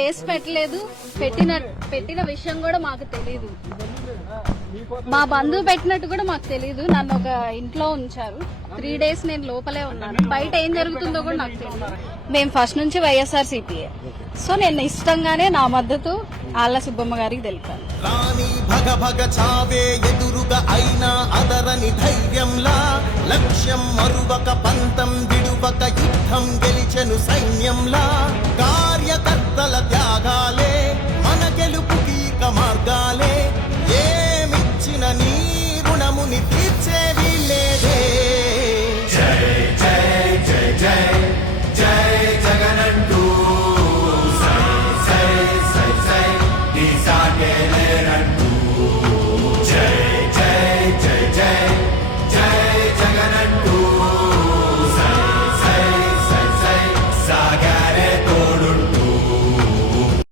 Case పెట్టలేదు, పెట్టిన విషయం కూడా మాకు తెలియదు. మా బంధువు పెట్టినట్టు కూడా మాకు తెలియదు. నన్ను ఒక ఇంట్లో ఉంచారు. 3 days నేను లోపలే ఉన్నాను. బయట ఏం జరుగుతుందో కూడా నాకు తెలియదు. మేము ఫస్ట్ నుంచి వైఎస్ఆర్సీపీఏ. సో నేను ఇష్టంగానే నా మద్దతు ఆళ్ల సుబ్బమ్మ గారికి తెలిపాను. రాణి భగ భగ చావే ఎదురుగా అయినా అదరని ధైర్యంలా, లక్ష్యం మరువక పంతం విడువక యుద్ధం గెలిచెను సైన్యంలా, కార్యకర్తల